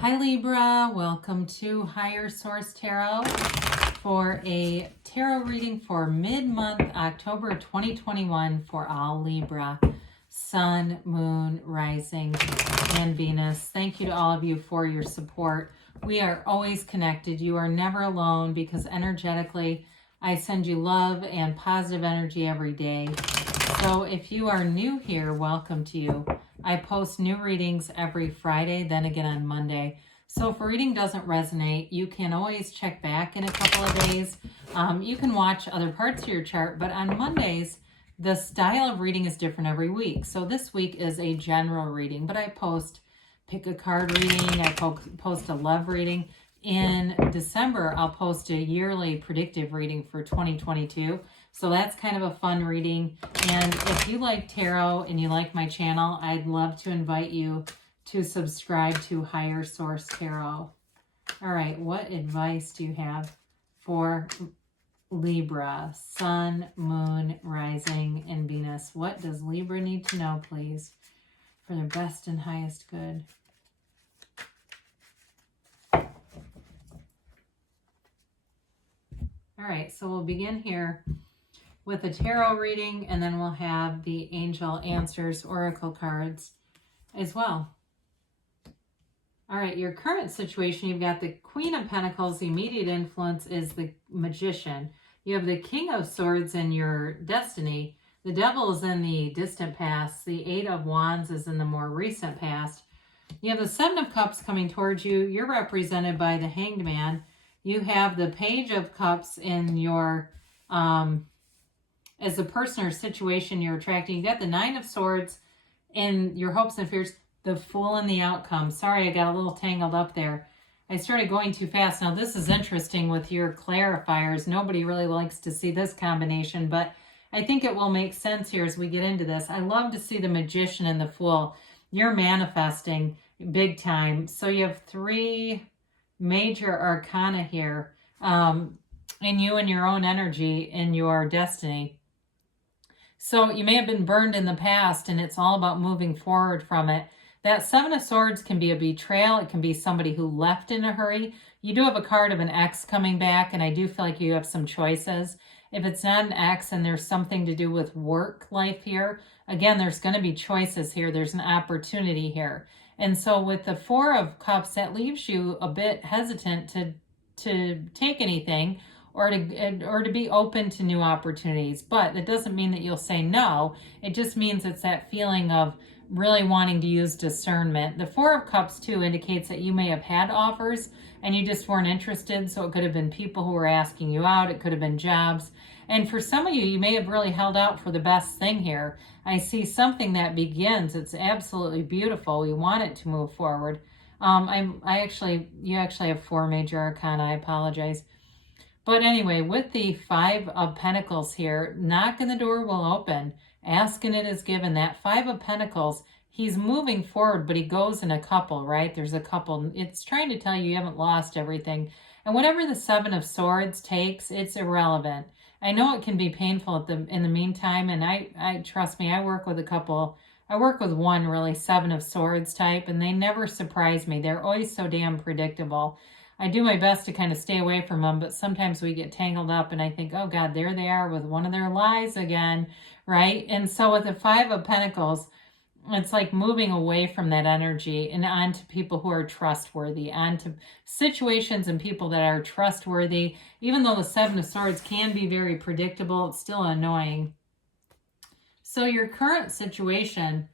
Hi Libra, welcome to Higher Source Tarot for a tarot reading for mid-month October 2021 for all Libra, Sun, Moon, Rising, and Venus. Thank you to all of you for your support. We are always connected. You are never alone because energetically I send you love and positive energy every day. So if you are new here, welcome to you. I post new readings every Friday, then again on Monday. So if a reading doesn't resonate, you can always check back in a couple of days. You can watch other parts of your chart, but on Mondays, the style of reading is different every week. So this week is a general reading, but I post pick a card reading, I post a love reading. In December, I'll post a yearly predictive reading for 2022. So that's kind of a fun reading. And if you like tarot and you like my channel, I'd love to invite you to subscribe to Higher Source Tarot. All right, what advice do you have for Libra, Sun, Moon, Rising, and Venus? What does Libra need to know, please, for their best and highest good? All right, so we'll begin here with a tarot reading, and then we'll have the Angel Answers Oracle cards as well. All right, your current situation, you've got the Queen of Pentacles. The immediate influence is the Magician. You have the King of Swords in your destiny. The Devil is in the distant past. The Eight of Wands is in the more recent past. You have the Seven of Cups coming towards you. You're represented by the Hanged Man. You have the Page of Cups in your, as the person or situation you're attracting. You got the Nine of Swords in your hopes and fears. The Fool and the Outcome. Sorry, I got a little tangled up there. I started going too fast. Now, this is interesting with your clarifiers. Nobody really likes to see this combination, but I think it will make sense here as we get into this. I love to see the Magician and the Fool. You're manifesting big time. So you have three major arcana here in you and your own energy in your destiny. So you may have been burned in the past, and it's all about moving forward from it. That Seven of Swords can be a betrayal. It can be somebody who left in a hurry. You do have a card of an ex coming back, and I do feel like you have some choices. If it's not an ex and there's something to do with work life here, again, there's going to be choices here. There's an opportunity here. And so with the Four of Cups, that leaves you a bit hesitant to take anything or to be open to new opportunities. But that doesn't mean that you'll say no. It just means it's that feeling of really wanting to use discernment. The Four of Cups too indicates that you may have had offers and you just weren't interested. So it could have been people who were asking you out. It could have been jobs. And for some of you, you may have really held out for the best thing here. I see something that begins. It's absolutely beautiful. We want it to move forward. You actually have four major arcana. I apologize. But anyway, with the Five of Pentacles here, knock and the door will open. Ask and it is given. That Five of Pentacles, he's moving forward, but he goes in a couple, right? There's a couple. It's trying to tell you haven't lost everything. And whatever the Seven of Swords takes, it's irrelevant. I know it can be painful in the meantime, and I trust me, I work with a couple. I work with one really Seven of Swords type, and they never surprise me. They're always so damn predictable. I do my best to kind of stay away from them, but sometimes we get tangled up and I think, oh God, there they are with one of their lies again, right? And so with the Five of Pentacles, it's like moving away from that energy and onto people who are trustworthy, onto situations and people that are trustworthy. Even though the Seven of Swords can be very predictable, it's still annoying. So your current situation,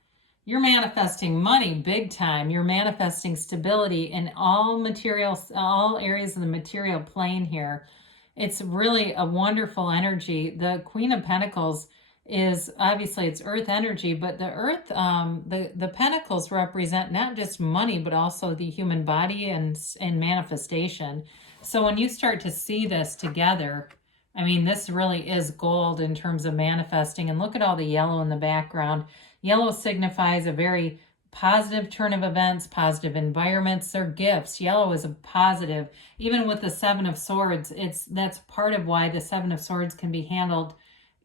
you're manifesting money big time. You're manifesting stability in all materials, all areas of the material plane here. It's really a wonderful energy. The Queen of Pentacles is obviously it's earth energy, but the earth, the pentacles represent not just money, but also the human body and manifestation. So when you start to see this together, I mean, this really is gold in terms of manifesting. And look at all the yellow in the background. Yellow signifies a very positive turn of events, positive environments. They're gifts. Yellow is a positive. Even with the Seven of Swords, that's part of why the Seven of Swords can be handled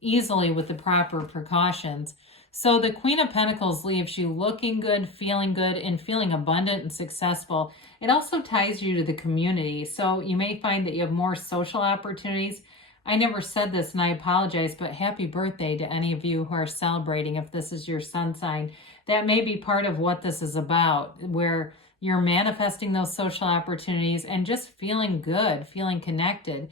easily with the proper precautions. So the Queen of Pentacles leaves you looking good, and feeling abundant and successful. It also ties you to the community. So you may find that you have more social opportunities. I never said this and I apologize, but happy birthday to any of you who are celebrating if this is your sun sign. That may be part of what this is about, where you're manifesting those social opportunities and just feeling good, feeling connected.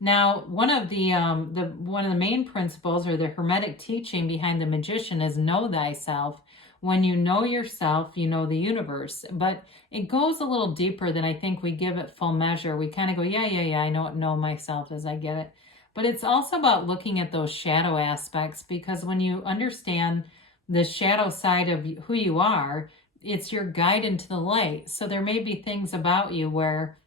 Now, one of the main principles or the Hermetic teaching behind the Magician is know thyself. When you know yourself, you know the universe. But it goes a little deeper than I think we give it full measure. We kind of go, yeah, I know myself as I get it. But it's also about looking at those shadow aspects, because when you understand the shadow side of who you are, it's your guide into the light. So there may be things about you where,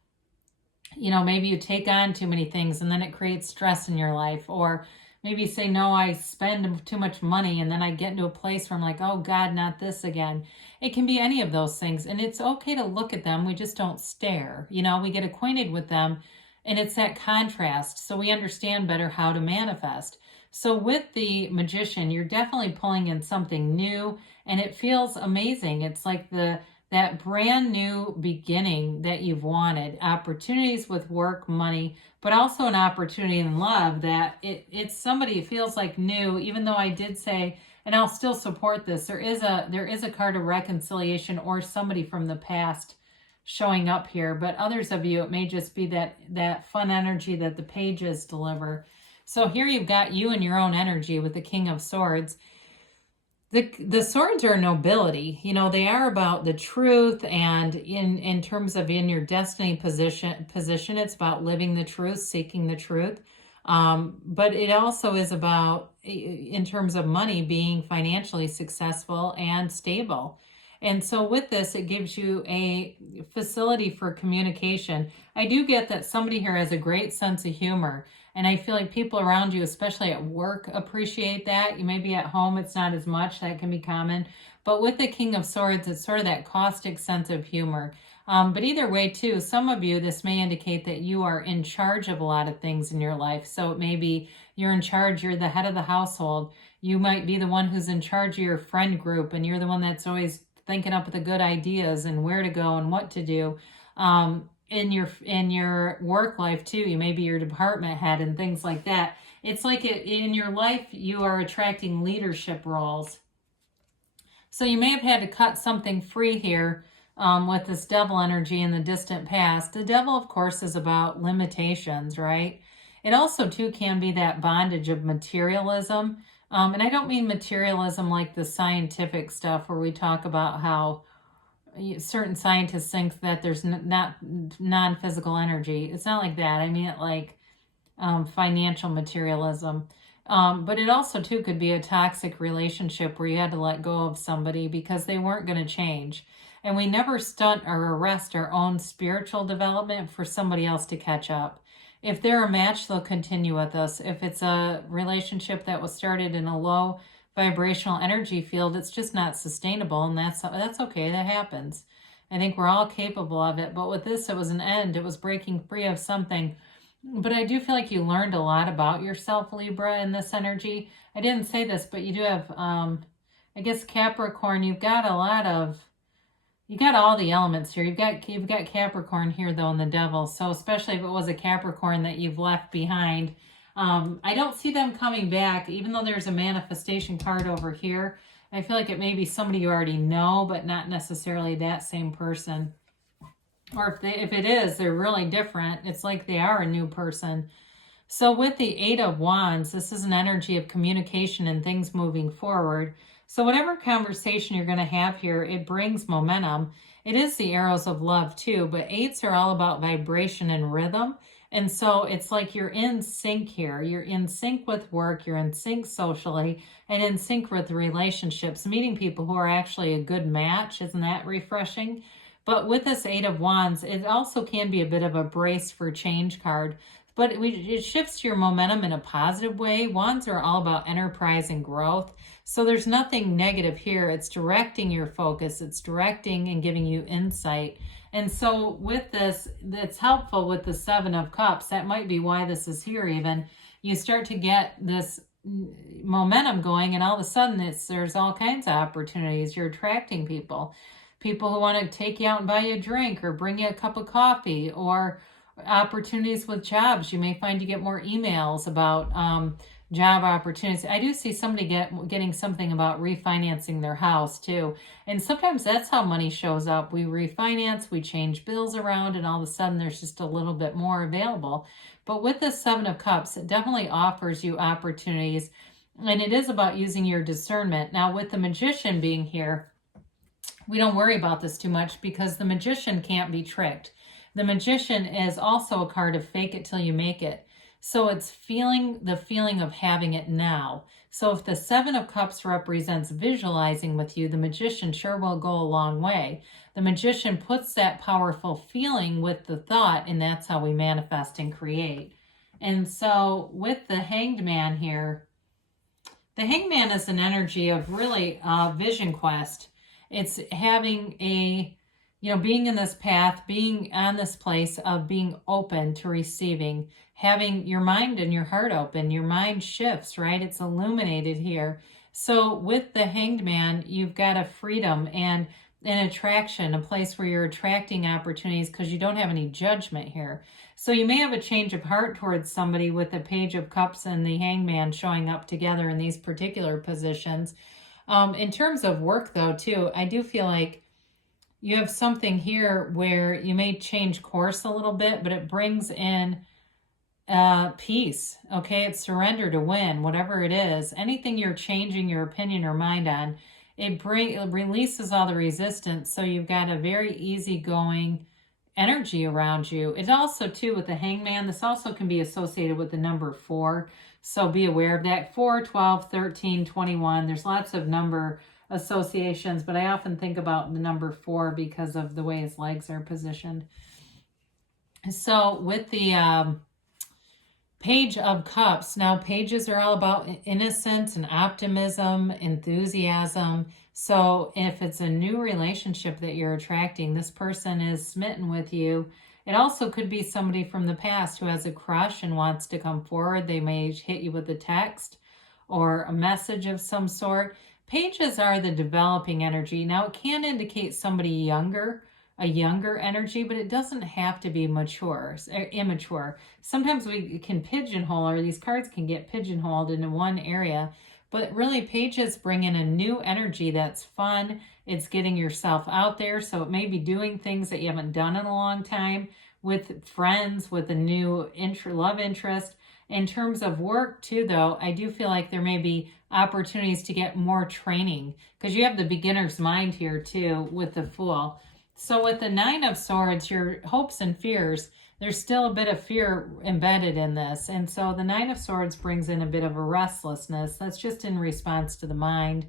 maybe you take on too many things and then it creates stress in your life. Or maybe you say, no, I spend too much money, and then I get into a place where I'm like, oh God, not this again. It can be any of those things. And it's okay to look at them. We just don't stare. We get acquainted with them, and it's that contrast. So we understand better how to manifest. So with the Magician, you're definitely pulling in something new, and it feels amazing. It's like that brand new beginning that you've wanted. Opportunities with work, money, but also an opportunity in love that it's somebody who feels like new, even though I did say, and I'll still support this, there is a card of reconciliation or somebody from the past showing up here. But others of you, it may just be that fun energy that the pages deliver. So here you've got you and your own energy with the King of Swords. The swords are nobility. They are about the truth, and in terms of in your destiny position, it's about living the truth, seeking the truth. But it also is about, in terms of money, being financially successful and stable. And so with this, it gives you a facility for communication. I do get that somebody here has a great sense of humor. And I feel like people around you, especially at work, appreciate that. You may be at home, it's not as much. That can be common. But with the King of Swords, it's sort of that caustic sense of humor. But either way, too, some of you, this may indicate that you are in charge of a lot of things in your life. So it may be you're in charge, you're the head of the household. You might be the one who's in charge of your friend group, and you're the one that's always thinking up the good ideas and where to go and what to do. In your work life too, you may be your department head and things like that. It's like in your life, you are attracting leadership roles. So you may have had to cut something free here with this devil energy in the distant past. The devil, of course, is about limitations, right? It also too can be that bondage of materialism. And I don't mean materialism like the scientific stuff where we talk about how certain scientists think that there's not non-physical energy. It's not like that. I mean it like financial materialism. But it also too could be a toxic relationship where you had to let go of somebody because they weren't going to change. And we never stunt or arrest our own spiritual development for somebody else to catch up. If they're a match, they'll continue with us. If it's a relationship that was started in a low vibrational energy field, it's just not sustainable, and that's okay. That happens. I think we're all capable of it. But with this, it was an end. It was breaking free of something. But I do feel like you learned a lot about yourself, Libra, in this energy. I didn't say this, but you do have, I guess, Capricorn. You've got all the elements here. You've got Capricorn here, though, in the devil. So especially if it was a Capricorn that you've left behind, I don't see them coming back, even though there's a manifestation card over here. I feel like it may be somebody you already know, but not necessarily that same person. Or if it is, they're really different. It's like they are a new person. So with the Eight of Wands, this is an energy of communication and things moving forward. So whatever conversation you're going to have here, it brings momentum. It is the arrows of love too, but eights are all about vibration and rhythm. And so it's like you're in sync here. You're in sync with work, you're in sync socially, and in sync with relationships, meeting people who are actually a good match. Isn't that refreshing? But with this Eight of Wands, it also can be a bit of a brace for change card. But it shifts your momentum in a positive way. Wands are all about enterprise and growth. So there's nothing negative here. It's directing your focus. It's directing and giving you insight. And so with this, it's helpful with the Seven of Cups. That might be why this is here even. You start to get this momentum going, and all of a sudden there's all kinds of opportunities. You're attracting people who want to take you out and buy you a drink or bring you a cup of coffee, or opportunities with jobs. You may find you get more emails about job opportunities. I do see somebody getting something about refinancing their house too. And sometimes that's how money shows up. We refinance, we change bills around, and all of a sudden there's just a little bit more available. But with the Seven of Cups, it definitely offers you opportunities, and it is about using your discernment. Now, with the Magician being here, we don't worry about this too much because the Magician can't be tricked. The Magician is also a card of fake it till you make it. So it's feeling the feeling of having it now. So if the Seven of Cups represents visualizing with you, the Magician sure will go a long way. The Magician puts that powerful feeling with the thought, and that's how we manifest and create. And so with the Hanged Man here, the Hanged Man is an energy of really vision quest. It's having a, being in this path, being on this place of being open to receiving, having your mind and your heart open. Your mind shifts, right? It's illuminated here. So with the Hanged Man, you've got a freedom and an attraction, a place where you're attracting opportunities because you don't have any judgment here. So you may have a change of heart towards somebody with the Page of Cups and the Hanged Man showing up together in these particular positions. In terms of work, though, too, I do feel like you have something here where you may change course a little bit, but it brings in peace. Okay, it's surrender to win, whatever it is. Anything you're changing your opinion or mind on, it releases all the resistance. So you've got a very easygoing energy around you. It also, too, with the Hanged Man, this also can be associated with the number 4. So be aware of that. 4, 12, 13, 21. There's lots of number associations, but I often think about the number 4 because of the way his legs are positioned. So with the Page of Cups, now pages are all about innocence and optimism, enthusiasm. So if it's a new relationship that you're attracting, this person is smitten with you. It also could be somebody from the past who has a crush and wants to come forward. They may hit you with a text or a message of some sort. Pages are the developing energy. Now, it can indicate somebody younger, a younger energy, but it doesn't have to be immature. Sometimes we can pigeonhole, or these cards can get pigeonholed into one area, but really pages bring in a new energy that's fun. It's getting yourself out there, so it may be doing things that you haven't done in a long time with friends, with a new love interest. In terms of work too, though, I do feel like there may be opportunities to get more training because you have the beginner's mind here too with the Fool. So with the Nine of Swords, your hopes and fears, there's still a bit of fear embedded in this. And so the Nine of Swords brings in a bit of a restlessness. That's just in response to the mind.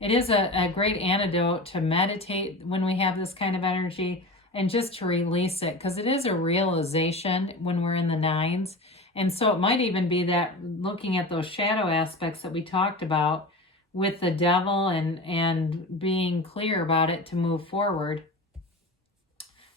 It is a great antidote to meditate when we have this kind of energy and just to release it, because it is a realization when we're in the nines. And so it might even be that looking at those shadow aspects that we talked about with the devil and being clear about it to move forward.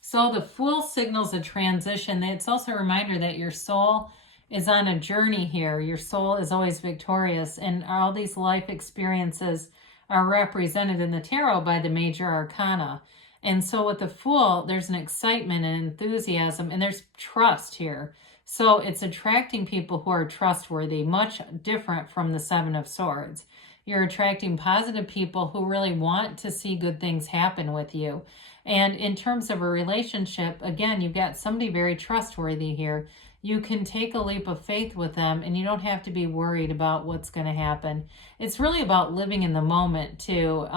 So the Fool signals a transition. It's also a reminder that your soul is on a journey here. Your soul is always victorious, and all these life experiences are represented in the tarot by the major arcana. And so with the Fool, there's an excitement and enthusiasm, and there's trust here. So it's attracting people who are trustworthy, much different from the Seven of Swords. You're attracting positive people who really want to see good things happen with you. And in terms of a relationship, again, you've got somebody very trustworthy here. You can take a leap of faith with them, and you don't have to be worried about what's going to happen. It's really about living in the moment too.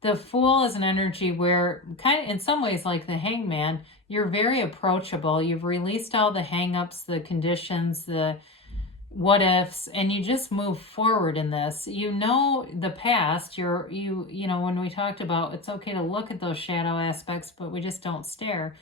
The Fool is an energy where, kind of in some ways like the Hanged Man, you're very approachable. You've released all the hang-ups, the conditions, the what ifs, and you just move forward in this. You know the past. You know, when we talked about it's okay to look at those shadow aspects, but we just don't stare.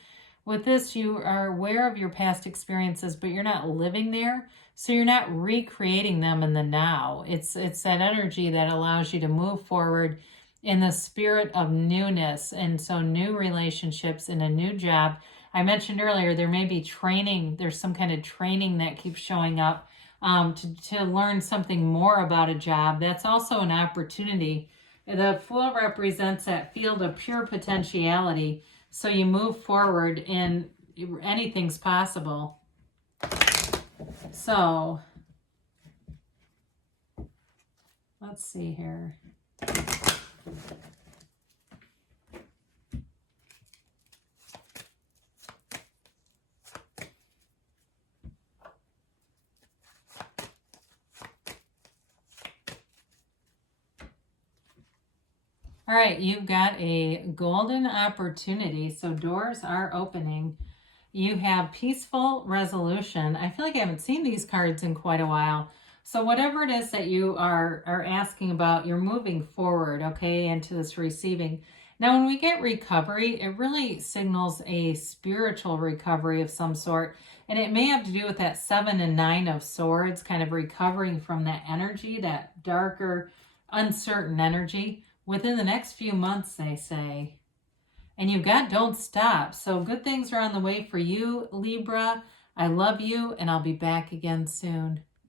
With this, you are aware of your past experiences, but you're not living there. So you're not recreating them in the now. It's that energy that allows you to move forward in the spirit of newness. And so new relationships and a new job. I mentioned earlier, there may be training. There's some kind of training that keeps showing up to learn something more about a job. That's also an opportunity. The Fool represents that field of pure potentiality. So you move forward and anything's possible. So let's see here. All right, you've got a golden opportunity. So doors are opening. You have peaceful resolution. I feel like I haven't seen these cards in quite a while. So whatever it is that you are asking about, you're moving forward, okay, into this receiving. Now, when we get recovery, it really signals a spiritual recovery of some sort. And it may have to do with that 7 and 9 of swords, kind of recovering from that energy, that darker, uncertain energy within the next few months, they say. And you've got don't stop. So good things are on the way for you, Libra. I love you, and I'll be back again soon.